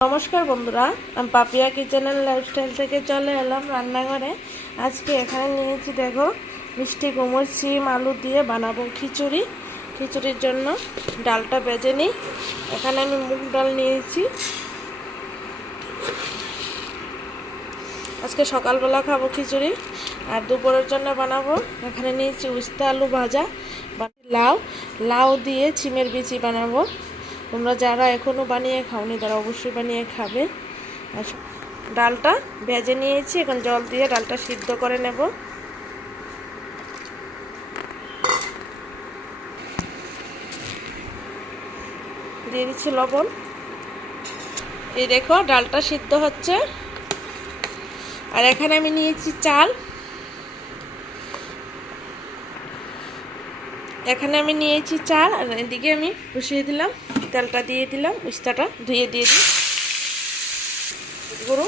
নমস্কার বন্ধুরা, আমি পাপিয়া কিচেনের লাইফস্টাইল থেকে চলে এলাম রান্নাঘরে। আজকে এখানে নিয়েছি, দেখো, মিষ্টি কুমড় সিম, আলু দিয়ে বানাবো খিচুড়ি। খিচুড়ির জন্য ডালটা বেজে নিই। এখানে আমি মুগ ডাল নিয়েছি। আজকে সকালবেলা খাব খিচুড়ি আর দুপুরের জন্য বানাবো এখানে নিয়েছি উস্তা আলু ভাজা লাউ লাউ দিয়ে চিমের বিচি বানাবো। তোমরা যারা এখনও বানিয়ে খাওনি তারা অবশ্যই বানিয়ে খাবে। আর ডালটা ভেজে নিয়েছি, এখন জল দিয়ে ডালটা সিদ্ধ করে নেব। দিয়ে দিচ্ছি লবণ। এই দেখো, ডালটা সিদ্ধ হচ্ছে। আর এখানে আমি নিয়েছি চাল। এখানে আমি নিয়েছি চাল আর এদিকে আমি বসিয়ে দিলাম। তেলটা দিয়ে দিলাম, উস্তাটা ধুয়ে দিয়ে দিই গরু।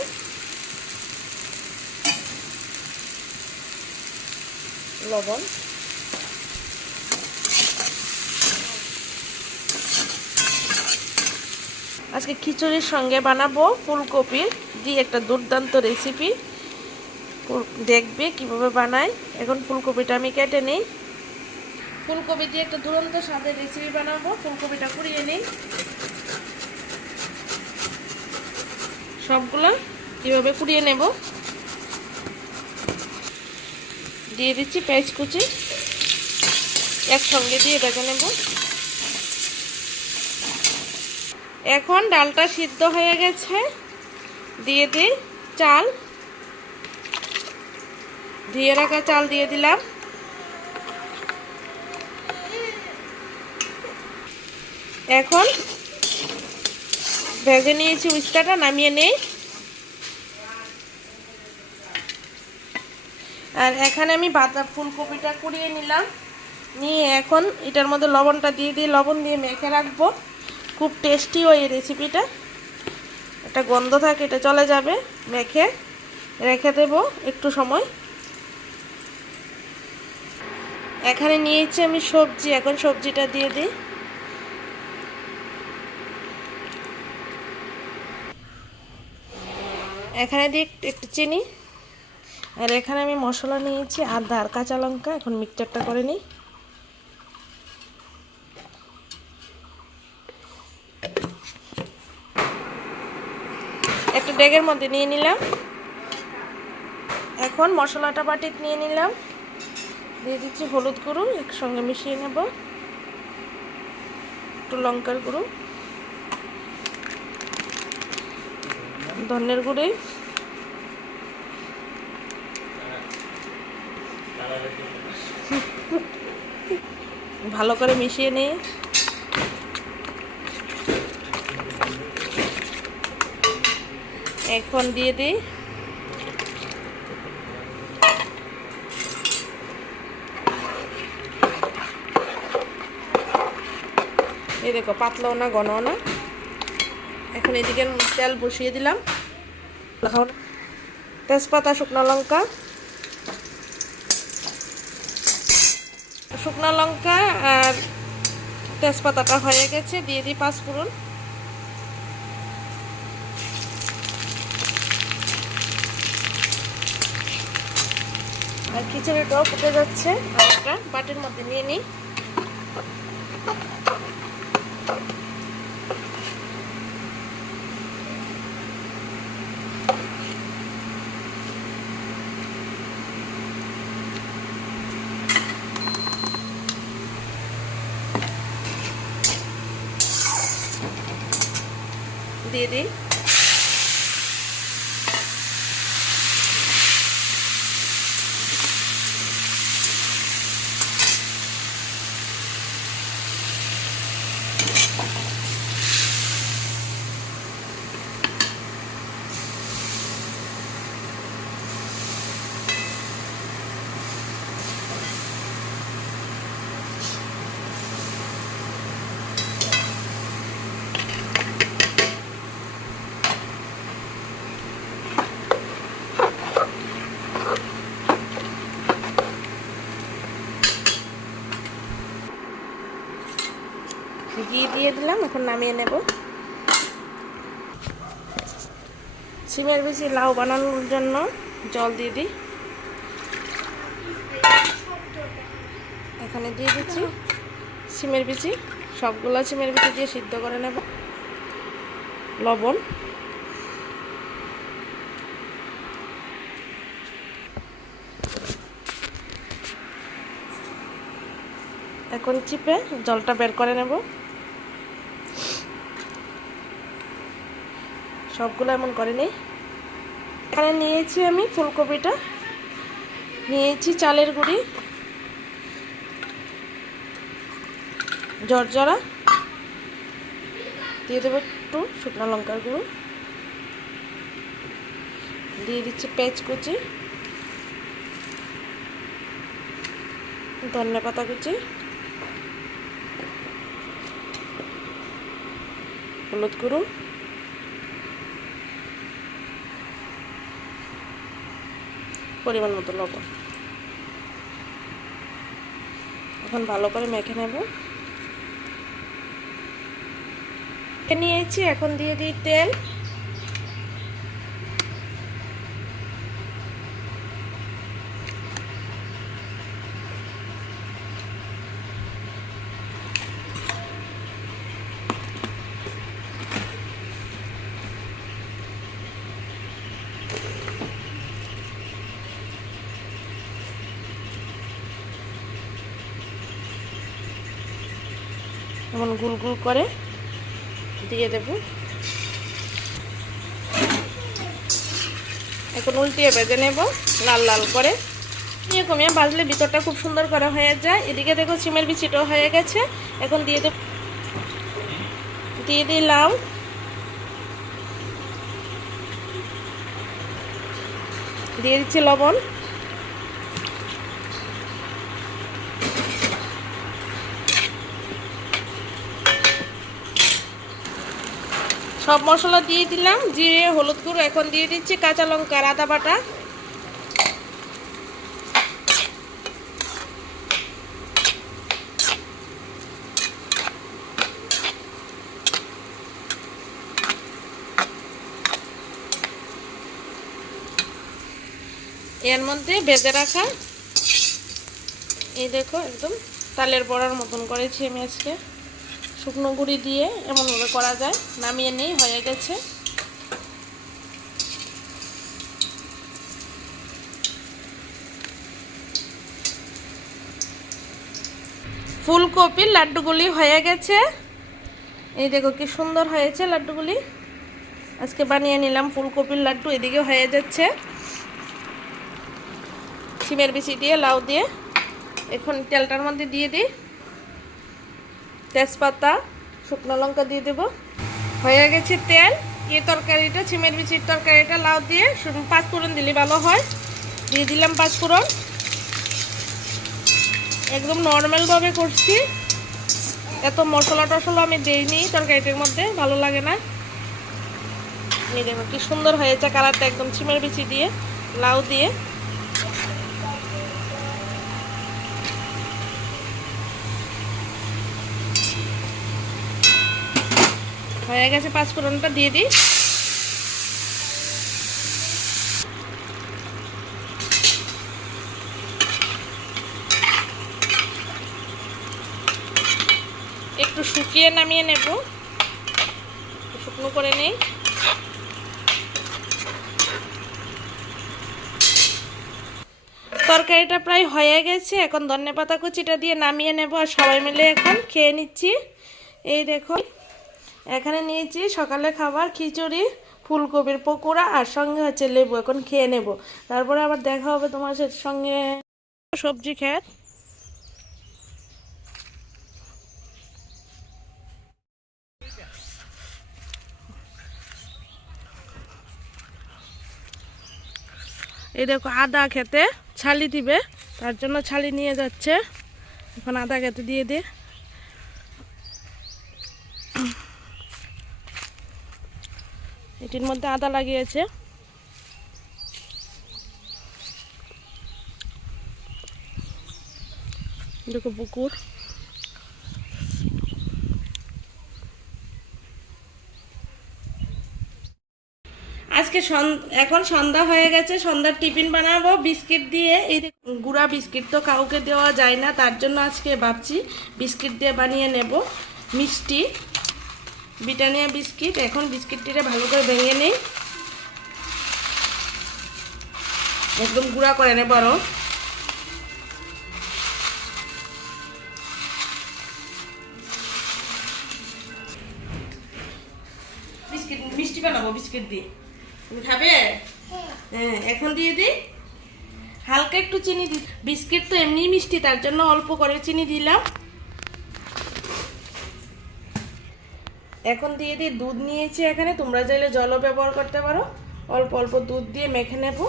লবণ। আজকে খিচুড়ির সঙ্গে বানাবো ফুলকপির। দিয়ে একটা দুর্দান্ত রেসিপি দেখবে, কীভাবে বানাই এখন ফুলকপিটা আমি কেটে নিই। ফুলকপি দিয়ে একটা দুরন্ত স্বাদের রেসিপি বানাবো। ফুলকপিটা কুড়িয়ে নিই। সবগুলো কীভাবে কুড়িয়ে নেব? দিয়ে দিচ্ছি পেঁয়াজ কুচি। একসঙ্গে দিয়ে বেজে নেব। এখন ডালটা সিদ্ধ হয়ে গেছে। দিয়ে দিই চাল। ধুয়ে রাখা চাল দিয়ে দিলাম। এখন ভেজে নিয়েছি উস্তাটা, নামিয়ে নেই। আর এখানে আমি বাদা ফুলকপিটা কুড়িয়ে নিলাম। নিয়ে এখন এটার মধ্যে লবণটা দিয়ে দিয়ে লবণ দিয়ে মেখে রাখব। খুব টেস্টি ওই রেসিপিটা। একটা গন্ধ থাকে, এটা চলে যাবে। মেখে রেখে দেব একটু সময়। এখানে নিয়েছি আমি সবজি, এখন সবজিটা দিয়ে দিই। এখানে দিয়ে একটু- চিনি। আর এখানে আমি মশলা নিয়েছি, আদা আর কাঁচা লঙ্কা, এখন মিক্সচারটা করে নিই। একটা ডেগের মধ্যে নিয়ে নিলাম। এখন মশলাটা বাটিতে নিয়ে নিলাম। দিয়ে দিচ্ছি হলুদ গুঁড়ো, একসঙ্গে মিশিয়ে নেব। একটু লঙ্কার গুঁড়ো। ধনের গুঁড়ি। ভালো করে মিশিয়ে নিই এখন দিয়ে দিই। এই দেখো, পাতলাও না, ঘনও না। এখন এদিকে তেল বসিয়ে দিলাম। তেজপাতা, শুকনো লঙ্কা। শুকনো লঙ্কা আর তেজপাতাটা হয়ে গেছে, দিয়ে দিই পাঁচ পাঁচফোড়ন আর খিচুড়িটাও ফুটে যাচ্ছে। আর একটা বাটির মধ্যে নিয়ে নিই। দিয়ে দিই। ঘি দিয়ে দিলাম, এখন নামিয়ে নেব। সিমের বেশি লাউ বানানোর জন্য জল দিয়ে দিই। এখানে দিয়ে দিচ্ছি সিমের বিচি। সবগুলো সিমের বিচি দিয়ে সিদ্ধ করে নেব। লবণ। এখন চিপে জলটা বের করে নেব। সবগুলো এমন করে নিই এখানে নিয়েছি আমি ফুলকপিটা। নিয়েছি চালের গুঁড়ি। জর্জরা। দিয়ে দেবো একটু শুকনো লঙ্কার গুঁড়ো। দিয়ে দিচ্ছি পেঁয়াজ কুচি ধনে পাতা কুচি। হলুদ গুঁড়ো। পরিমাণ মতো লবণ। এখন ভালো করে মেখে নেব। নিয়েছি এখন দিয়ে দিই তেল। এমন গুল গুল করে দিয়ে দেব। এখন উল্টিয়ে বেজে নেব লাল লাল করে। নিয়ে কমিয়ে বাজলে ভিতরটা খুব সুন্দর করা হয়ে যায়। এদিকে দেখো সিমের বিচিটাও হয়ে গেছে। এখন দিয়ে দেব, দিয়ে দিই লাউ দিয়ে দিচ্ছি লবণ। সব মশলা দিয়ে দিলাম, জিরে, হলুদ গুঁড়ো এখন দিয়ে দিচ্ছি কাঁচা লঙ্কা, আদা বাটা। এর মধ্যে ভেজে রাখা, এই দেখো একদম তালের বড়ার মতন করেছি আমি আজকে। শুকনো গুঁড়ি দিয়ে এমনভাবে করা যায়। নামিয়ে নেই, হয়ে গেছে। ফুলকপির লাড্ডুগুলি হয়ে গেছে। এই দেখো কি সুন্দর হয়েছে লাড্ডুগুলি। আজকে বানিয়ে নিলাম ফুলকপির লাড্ডু, এদিকে হয়ে যাচ্ছে। সিমের বিচি দিয়ে, লাউ দিয়ে। এখন তেলটার মধ্যে দিয়ে দিই। তেজপাতা, শুকনো লঙ্কা দিয়ে দেব। হয়ে গেছে তেল। এই তরকারিটা, ছিমের বিচির তরকারিটা, লাউ দিয়ে পাঁচ ফোড়ন দিলে ভালো হয়। দিয়ে দিলাম পাঁচ ফোড়ন একদম নর্মালভাবে করছি। এত মশলা টশলা আমি দিইনি তরকারিটার মধ্যে, ভালো লাগে না। এই দেখো কি সুন্দর হয়েছে কালারটা একদম ছিমের বিচি দিয়ে, লাউ দিয়ে। হয়ে গেছে পাঁচ ফোড়নটা, দিয়ে দিই। একটু শুকিয়ে নামিয়ে নেব। শুকনো করে নেই। তরকারিটা প্রায় হয়ে গেছে, এখন ধনে পাতা কুচিটা দিয়ে নামিয়ে নেব আর সবাই মিলে এখন খেয়ে নিচ্ছি। এই দেখো। এখানে নিয়েছি সকালে খাবার, খিচুড়ি, ফুলকপির পকোড়া আর সঙ্গে হচ্ছে লেবু। এখন খেয়ে নেব। তারপরে আবার দেখা হবে তোমার সঙ্গে সবজি খেত। এই দেখো আদা খেতে, ছালি দিবে। তার জন্য ছালি নিয়ে যাচ্ছে। এখন আদা খেতে দিয়ে দিয়ে বালতির মধ্যে আদা লাগিয়েছে। দেখো পুকুর। আজকে এখন সন্ধ্যা হয়ে গেছে, সন্ধ্যার টিফিন বানাবো, বিস্কিট দিয়ে। এই গুড়া বিস্কিট তো কাউকে দেওয়া যায় না, তার জন্য আজকে ভাবছি বিস্কিট দিয়ে বানিয়ে নেব, মিষ্টি। Britannia biscuit. এখন বিস্কিটটিকে ভালো করে ভেঙে নিই। একদম গুঁড়া করে নেব আরও বিস্কিট, মিষ্টি বিস্কিট হ্যাঁ এখন দিয়ে দিই। হালকা একটু চিনি দি বিস্কিট তো এমনি মিষ্টি, তার জন্য অল্প করে চিনি দিলাম। এখন দিয়ে দিই দুধ নিয়েছি এখানে। তোমরা চাইলে জলও ব্যবহার করতে পারো। অল্প অল্প দুধ দিয়ে মেখে নেব।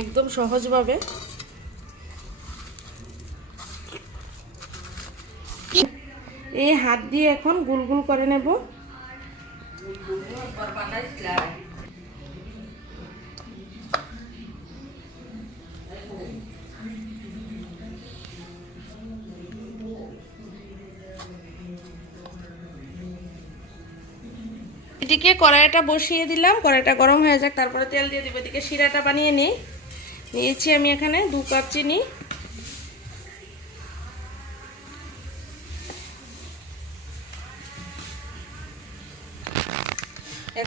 একদম সহজভাবে এই হাত দিয়ে এখন গুল গুল করে নেব। এদিকে কড়াইটা বসিয়ে দিলাম, কড়াইটা গরম হয়ে যাক, তারপরে তেল দিয়ে দিব। এদিকে শিরাটা বানিয়ে নিই। নিয়েছি আমি এখানে দু কাপ চিনি।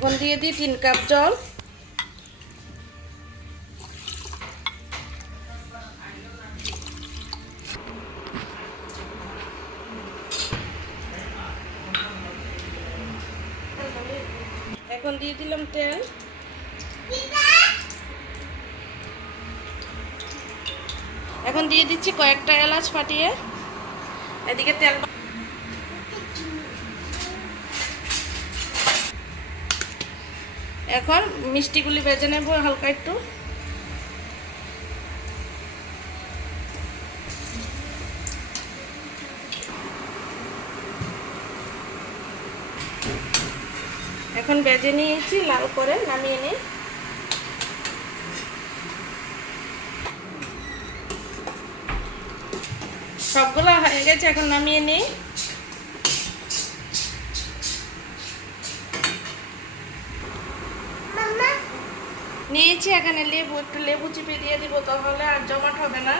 এখন দিয়ে দিই তিন কাপ জল। এখন দিয়ে দিলাম তেল। এখন দিয়ে দিচ্ছি কয়েকটা এলাচ ফাটিয়ে। এদিকে তেল এখন মিষ্টিগুলি বেজে নেব হালকা একটু। এখন বেজে নিয়েছি লাল করে নামিয়ে নিই। সবগুলো হয়ে গেছে, এখন নামিয়ে নিই। নিয়েছি, এখানে লেবু, একটু লেবু চিপে দিয়ে দিব তাহলে আর জমাট হবে না।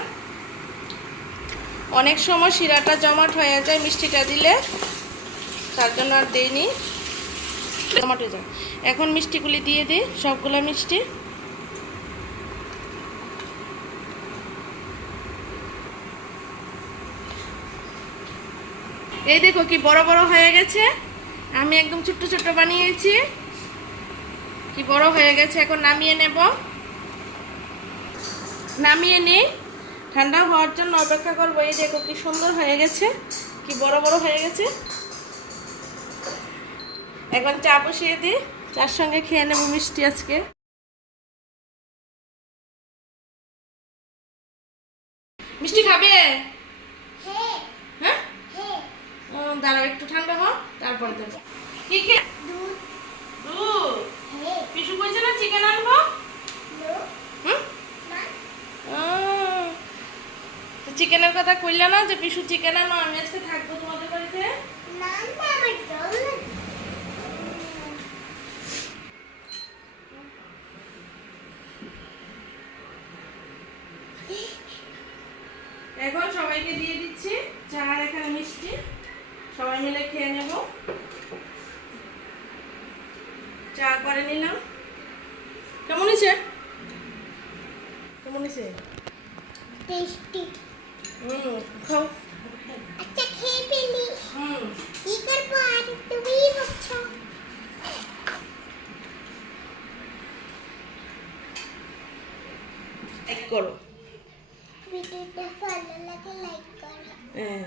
অনেক সময় শিরাটা জমাট হয়ে যায় মিষ্টিটা দিলে, তার জন্য আর দেইনি। জমাট হয়ে যায়। এখন মিষ্টিগুলি দিয়ে দিই, সবগুলো মিষ্টি। এই দেখো কি বড় বড় হয়ে গেছে। আমি একদম ছোট্ট ছোট্ট বানিয়েছি। কি বড় হয়ে গেছে? এখন নামিয়ে নেব। নামিয়ে নিই। ঠান্ডা হওয়ার জন্য অপেক্ষা করব। এই দেখো কি সুন্দর হয়ে গেছে। কি বড় বড় হয়ে গেছে। এখন চা বসিয়ে দিই। চার সঙ্গে খেয়ে নেব মিষ্টি আজকে। মিষ্টি খাবে? হ্যাঁ? দাঁড়াও, একটু ঠান্ডা হও, তারপর দেবো। কি খে দুধ। পিসু কইছে না চিকেন আনব? চিকেনের কথা কইলে না যে পিসু চিকেন আনো আমি আজকে থাকব তোমাদের বাড়িতে। এখন সবাইকে দিয়ে দিচ্ছি চা আর এখানে মিষ্টি সবাই মিলে খেয়ে নেব। চা করে নিলাম। কেমন হয়েছে? কেমন হয়েছে? টেস্টি। হুম খাও। আচ্ছা খেয়ে ফেলি। হুম। কি করব আর তুমি বলছো এক করো। ভিডিওটা ভালো লাগে লাইক করো। হ্যাঁ।